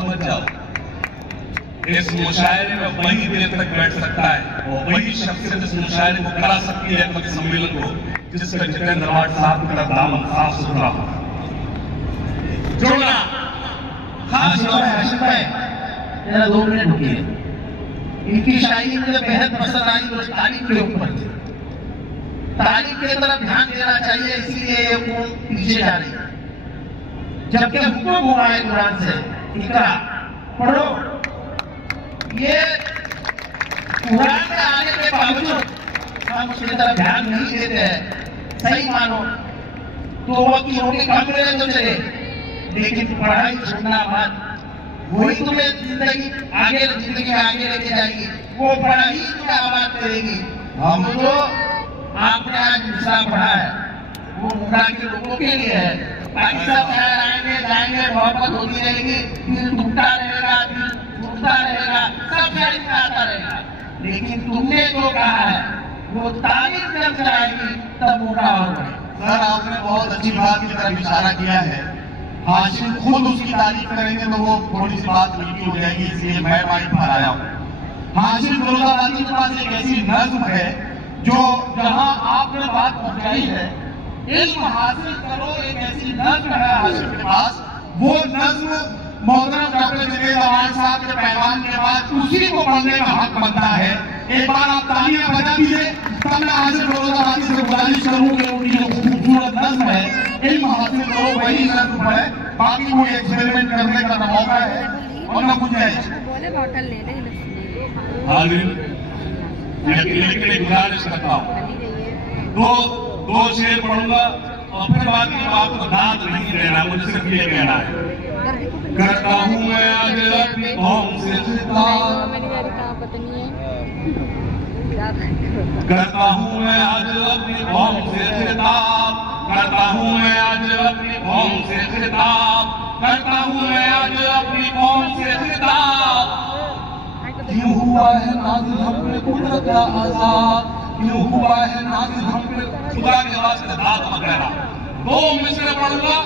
समझ जाओ, इस मुशायरे में वही देर तक बैठ सकता है और वही शख्सियत इस मुशायरे को करा सकती है कभी सम्मेलन को जिसका जितेंद्र आवाड साहब का दामन साफ सुथरा हो। जुड़ना खास मेरा 2 मिनट रुकिए। इनकी शायरी मुझे बेहद पसंद आई जो तालीम के ऊपर थी। तालीम की तरफ ध्यान देना चाहिए, इसीलिए ये कौम पीछे जा रही है। जबकि हुक्म हुआ है कुरान से, इकरा पढ़ो। ये कुरान में आने के बावजूद हम उसकी तरफ ध्यान नहीं देते हैं। सही मानो तो वक्त रोटी कम रहे तो चले, लेकिन पढ़ाई छोड़ना मत। वही तुम्हें जिंदगी आगे लेके जाएगी, वो पढ़ाई तुम्हें आबाद करेगी। हम जो आपने आज हिस्सा पढ़ा है वो मुंडा के लोगों के लिए है, ताकि सब आएंगे जाएंगे, मोहब्बत होती रहेगी, दिल टूटता रहेगा, दिल टूटता रहेगा, सब शायद आता रहेगा। लेकिन तुमने जो कहा है वो तारीफ जब कराएगी तब मुंडा और बढ़े। सर आपने बहुत अच्छी बात की तरफ इशारा किया है। हाशिम खुद उसकी तारीफ करेंगे तो वो थोड़ी सी बात मीठी हो जाएगी, इसलिए मैं माइक पर आया हूँ। हाशिम फिरोजाबादी के पास एक ऐसी नज्म है जो जहां आपने बात पहुंचाई है, इल्म हासिल करो, एक ऐसी नज्म है हाशिम के पास। वो नज्म मोहतरम डॉक्टर जुनैद अवान साहब के पैगाम के बाद उसी को पढ़ने का हक बनता है। एक बार आप तालियां बजा दीजिए, तब मैं हाशिम फिरोजाबादी से गुजारिश करूं कि उनकी जो खूबसूरत नज्म है इल्म हासिल करो वही नज्म पढ़े, बाकी कोई एक्सपेरिमेंट करने का ना मौका है और ना गुंजाइश। लेकिन एक गुजारिश करता हूँ, दो शेर पढ़ूंगा और फिर बाकी आपको दाद नहीं देना, मुझे सिर्फ ये कहना है। करता हूँ मैं आज अपनी कौम से खिताब, करता हूँ मैं आज अपनी कौम से खिताब, करता हूँ मैं आज अपनी कौम से खिताब, करता हूँ मैं आज अपनी कौम से खिताब। क्यों हुआ है नाज़िल हम पे कुदरत का अज़ाब, क्यों हुआ है नाज़िल हम पे, खुदा के वास्ते दाद मत देना। 2 मिसरे पढ़ूंगा,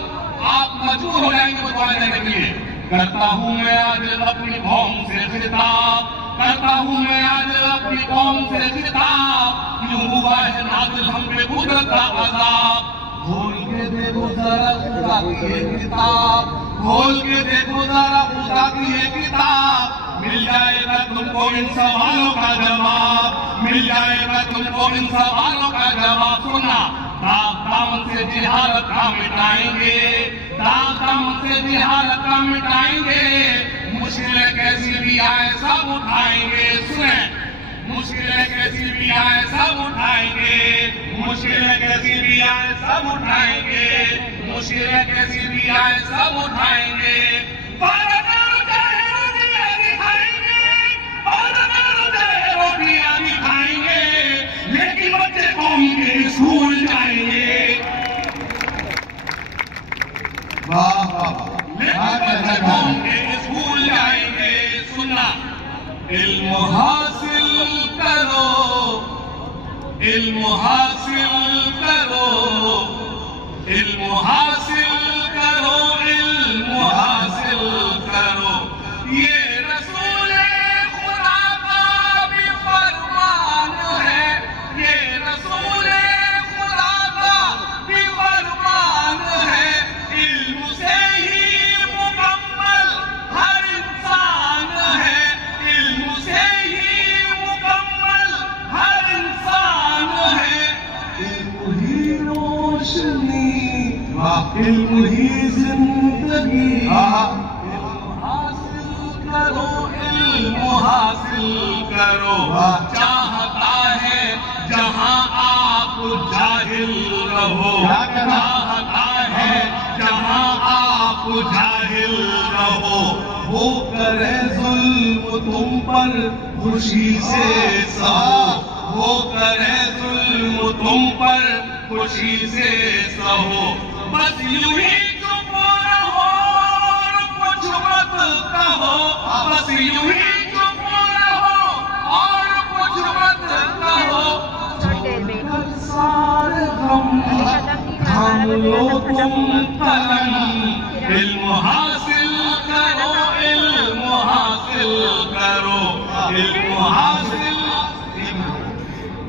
आप मजबूर हो जाएंगे मुझे देने के लिए। करता हूँ मैं आज अपनी कौम से खिताब, करता हूँ मैं आज अपनी कौम से खिताब। क्यों हुआ है नाज़िल हम पे कुदरत का अज़ाब, खोल के देखो जरा खुदा की ये किताब, खोल के देखो जरा खुदा की ये किताब। मिल जाएगा तुमको इन सवालों का जवाब, मिल जाएगा तुमको इन सवालों का जवाब। सुनना, दाम से जिहालत का मिटाएंगे, दाम से जिहालत का मिटाएंगे। मुश्किलें कैसी भी आए सब उठाएंगे, सुने, मुश्किलें कैसी भी आए सब उठाएंगे, मुश्किलें कैसी भी आए सब उठाएंगे, मुश्किलें कैसी भी आए सब उठाएंगे। रोटियां भी खाएंगे, लेकिन बच्चे कौम के स्कूल जाएंगे। वाह वाह, लेकिन बच्चे कौम के स्कूल जाएंगे। सुनना, इल्म हासिल करो, इल्म हासिल करो, इल्म हासिल करो, इल्म हासिल करो। ये रसूले खुदा का भी फरमान है, ये रसूले खुदा का भी फरमान है। इल्म से ही मुकम्मल हर इंसान है, इल्म से ही मुकम्मल हर इंसान है। इल्म ही रोशनी, इल्म ही जिंदगी, इल्म हासिल करो, इल्म हासिल करो। चाहता है जहां आप जाहिल रहो, चाहता है जहां आप जाहिल रहो। वो करे जुल्म तुम पर खुशी से सहो, वो करे जुल्म तुम पर खुशी से सहो। बस यूं ही चुप रहो और कुछ मत कहो, बस यूं ही चुप रहो और कुछ मत कहो। सारे गम थाम लो तुम कलम, इल्म हासिल करो, इल्म इल्म हासिल।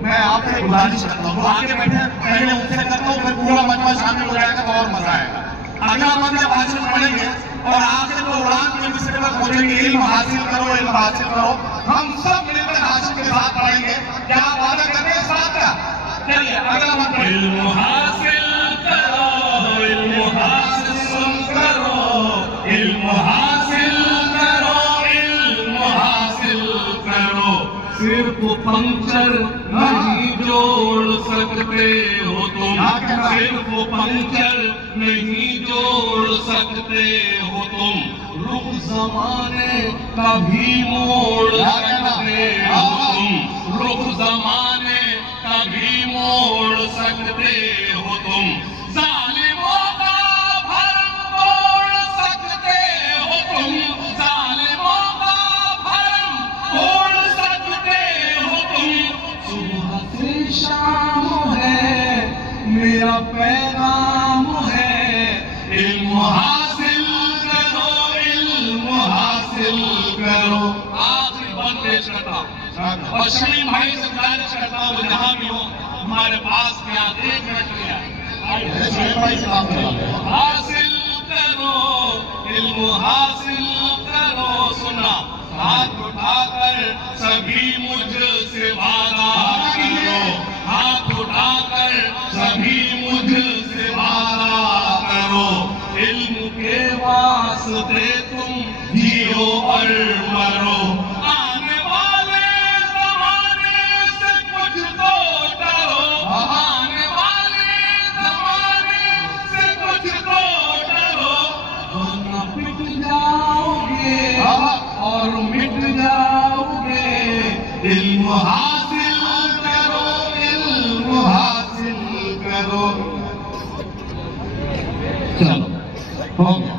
मैं आपसे गुजारिश करता हूँ, आगे बैठे पहले उनसे करता हूँ, फिर पूरा मजमा शामिल हो जाएगा तो और मजा आएगा। अगला मंच जब हासिल पढ़ेंगे और आगे तो उड़ान के विषय पर पहुंचेंगे, इल्म हासिल करो, इल्म हासिल करो। हम सब मिलकर हासिल के साथ पढ़ेंगे। क्या आप वादा करते हैं साथ का? चलिए अगला मंच पढ़ेंगे। इल्म हासिल करो, इल्म हासिल करो, इल्म हासिल करो, इल्म हासिल करो। सिर्फ पंक्चर नहीं जोड़ सकते हो तुम, सिर्फ पंक्चर नहीं जोड़ सकते हो तुम, रुख ज़माने का भी मोड़ सकते हो तुम, रुख ज़माने का भी मोड़ सकते हो तुम, जालिमों का भरम तोड़ सकते हो तुम, जालिमों का भरम तोड़ सकते हो तुम। सुबह से शाम है मेरा पैगाम है, इल्म हासिल करो, इल्म हासिल करो। आखिरी बात पेश करता हूँ और शमीम भाई से गुजारिश करता हूँ, जहाँ भी हो हमारे पास क्या 1 मिनट लिया हासिल करो, इल्म हासिल करो। सुना हाथ उठाकर सभी मुझसे वादा करो, हाथ उठाकर सभी मुझसे वादा करो। इल्म के वास्ते तुम जियो और मरो, आने वाले जमाने से कुछ तो डरो, आने वाले जमाने से कुछ तो डरो, वरना पिट जाओगे और मिट जाओगे। इल्म हासिल करो, इल्म हासिल करो। चलो हो गया।